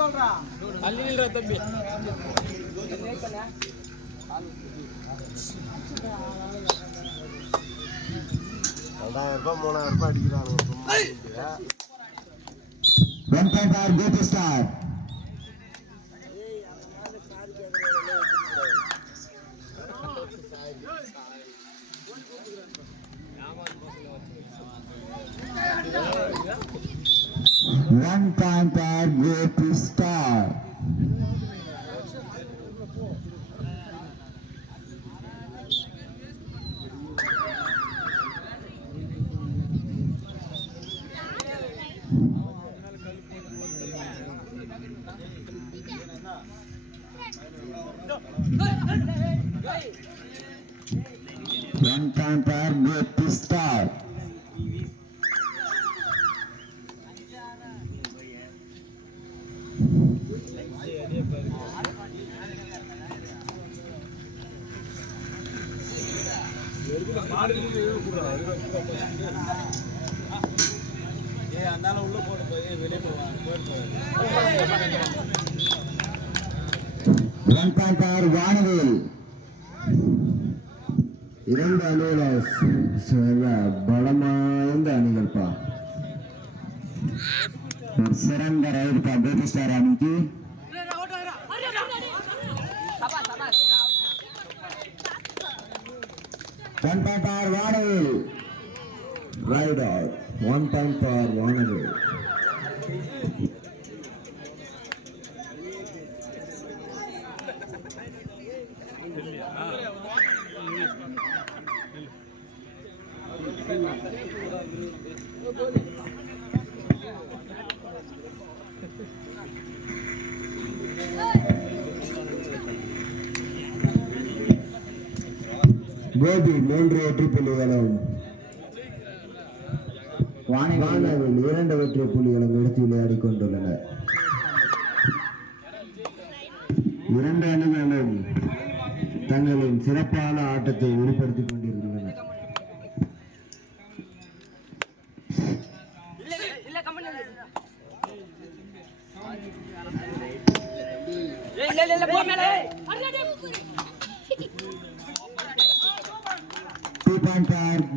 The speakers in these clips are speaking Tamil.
சொல்றான் தம்பி 2000 ரூபாய் 3000 ரூபாய் அடிக்கிறாங்க. 1.5 go to start. One time go to start. One time go to start. One point வானவில் 2 அணிகள் பலமாய்ந்த அணிகள்ப்பா. சிறந்த ரைடுப்பா கோபி ஸ்டார் அணிக்கு. One point வானவில் ரைட் அவுட். 1 point வானவில். கோபி 3 வெற்றி புள்ளிகளும் வானவில் 2 வெற்றி புள்ளிகளும் எடுத்து விளையாடி கொண்டுள்ளனர். 2 அணிகளும் தங்களின் சிறப்பான ஆட்டத்தை வெளிப்படுத்திக் கொண்டிருக்கின்றனர்.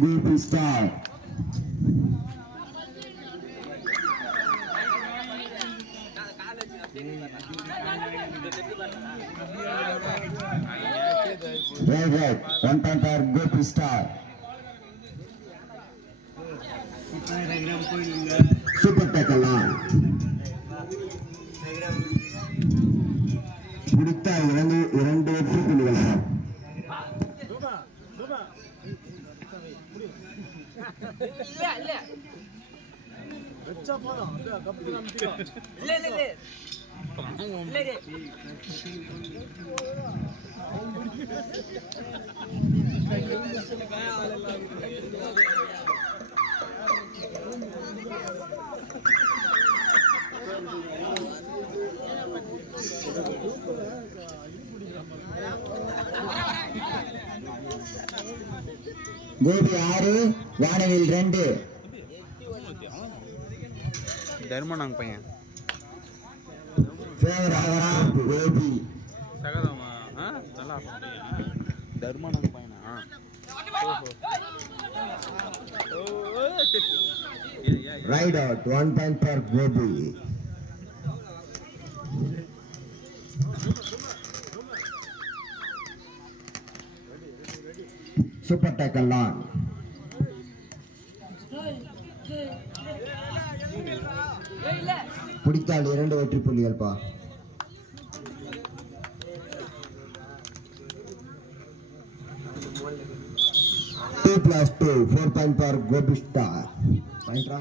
Goofy star. Right. 1 point Goofy star. Super tackle on. பிடித்த 2 வெற்றி புள்ளிகள். கோபி 6 வானவில் 2. தர்மனாங்க பையன் கோபி சகதமா நல்லா தர்மனாங்க பையனா raid out. 1 point Gopi. Super tackle ஆன். பிடித்தால் 2 வெற்றி புள்ளிகள் பா. Two plus 2 4 point for Gobi Star. Pointra.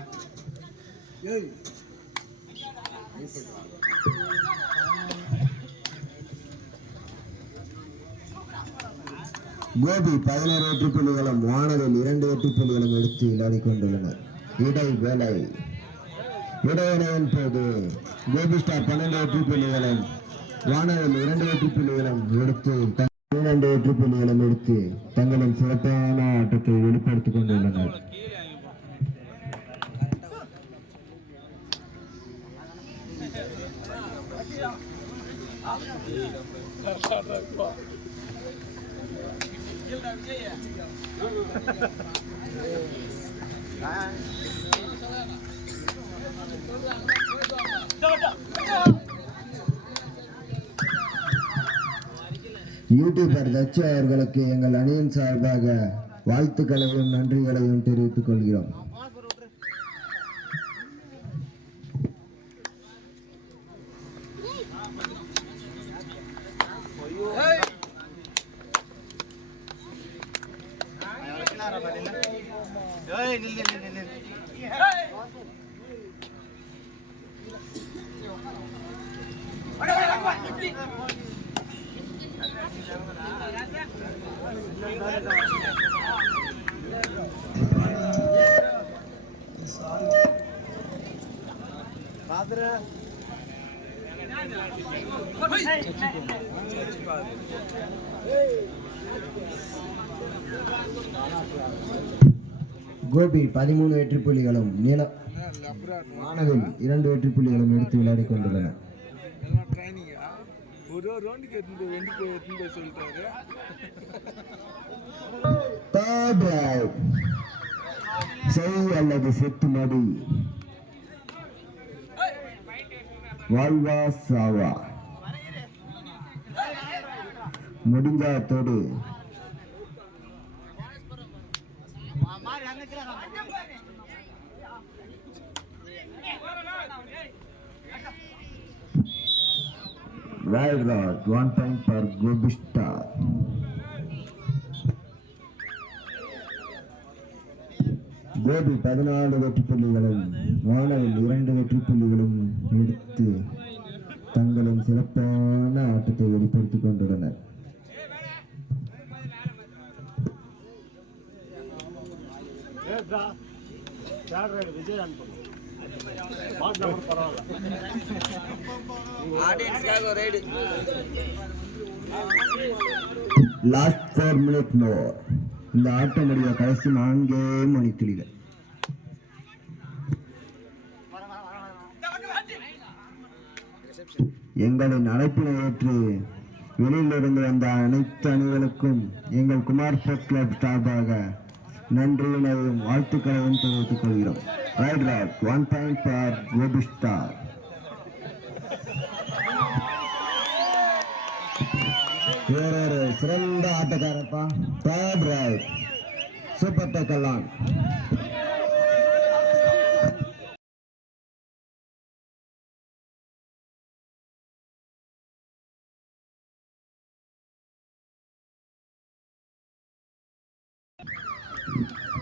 Gopi 11 வெற்றி புள்ளிகளும் வானவில் 2 வெற்றி புள்ளிகளும் எடுத்து விளையாடி கொண்டுள்ளனர். இடைவேளையின் போது கோபி ஸ்டார் 12 வெற்றி புள்ளிகளும் வானவில் 2 வெற்றி புள்ளிகளும் எடுத்து 12 வெற்றி புள்ளிகளும் எடுத்து தங்களின் சிறப்பான ஆட்டத்தை வெளிப்படுத்திக் கொண்டுள்ளனர். யூடியூபர் தச்சு அவர்களுக்கு எங்கள் அணியின் சார்பாக வாழ்த்துக்களையும் நன்றிகளையும் தெரிவித்துக் கொள்கிறோம். கோபி 13 வெற்றி புள்ளிகளும் மாணவில் 2 வெற்றி புள்ளிகளும் எடுத்து விளையாடி கொண்டுள்ளனர். அல்லது செத்து மடி வாழ்வா சாவா முடிஞ்சாத்தோடு Wild Rod, 1 point for Gobi Star. Gopi 14 வெற்றி புள்ளிகளும் வானவில் 2 வெற்றி புள்ளிகளும் எடுத்து தங்களின் சிறப்பான ஆட்டத்தை வெளிப்படுத்திக் கொண்டுள்ளனர். Last 4 minutes more. இந்த ஆட்டம் முடிய கடைசி 4 மணித்துளிகள். எங்களின் அழைப்பினை ஏற்று வெளியிலிருந்து வந்த அனைத்து அணிகளுக்கும் எங்கள் குமார் ஸ்போர்ட்ஸ் கிளப் சார்பாக நன்றியினையும் வாழ்த்துக்களையும் தெரிவித்துக் கொள்கிறோம். ரைட் ராட் 1 point for Gobi Star. வேறொரு சிறந்த ஆட்டக்காரப்பா. தேர்ட் ரைட் சூப்பர் டேக்கலான்.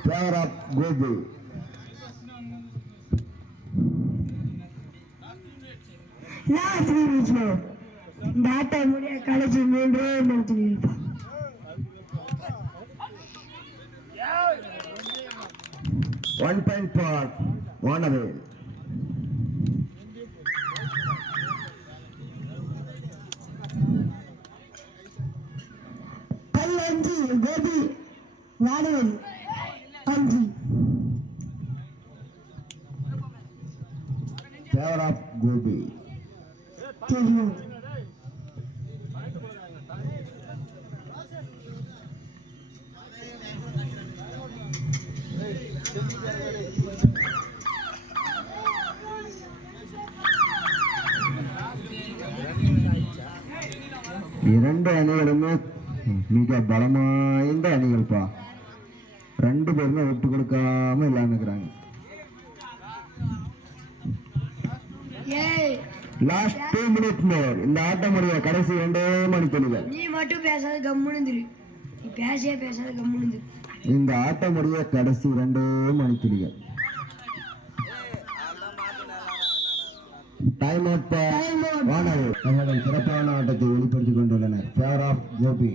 Player of Gobi. Last 3 minutes more. Data முடிய கடைசி 3 நிமிடத்தில் 1 point for Wanavale. பல்லஞ்சி கோபி வானவில் 5. Player of Gobi. தெரியும். இரண்டு அணிகளுமே மிக பலம் வாய்ந்த அணிகள்ப்பா. 2 பேருமே விட்டு கொடுக்காம விளையாண்டுக்கிறாங்க. Last 2 minutes more. இந்த ஆட்டம் முடிய கடைசி 2 மணித்துளிகள். நீ மட்டும் பேசாத கம்முன்னு இரு. நீ பேசாத கம்முன்னு இரு. இந்த ஆட்டம் முடிய கடைசி 2 மணித்துளிகள். டைம் அவுட் வானவில் தங்களின் சிறப்பான ஆட்டத்தை வெளிப்படுத்திக் கொண்டுள்ளனர். Player of Gopi.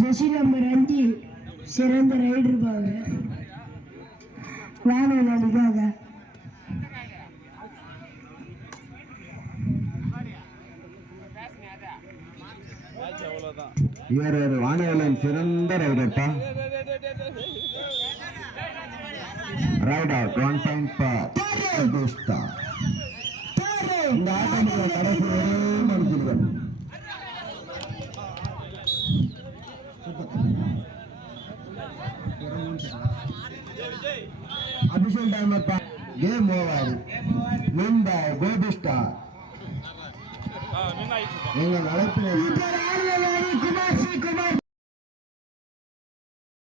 Jersey number 5 சிறந்த ரைடர் பாங்க வானவில் அடிக்காக இவர் ஒரு வானவலின் சிறந்த ரைடர்ப்பா. Raid out 1 point for Gobi Star. இந்த ஆட்டத்தில் கடைசி ஒரே மனுஷன் அபிஷேக் டைம் அப்பா. Game over. மும்பை கோபிஸ்டா. எங்கள் அழைப்பினை குமார்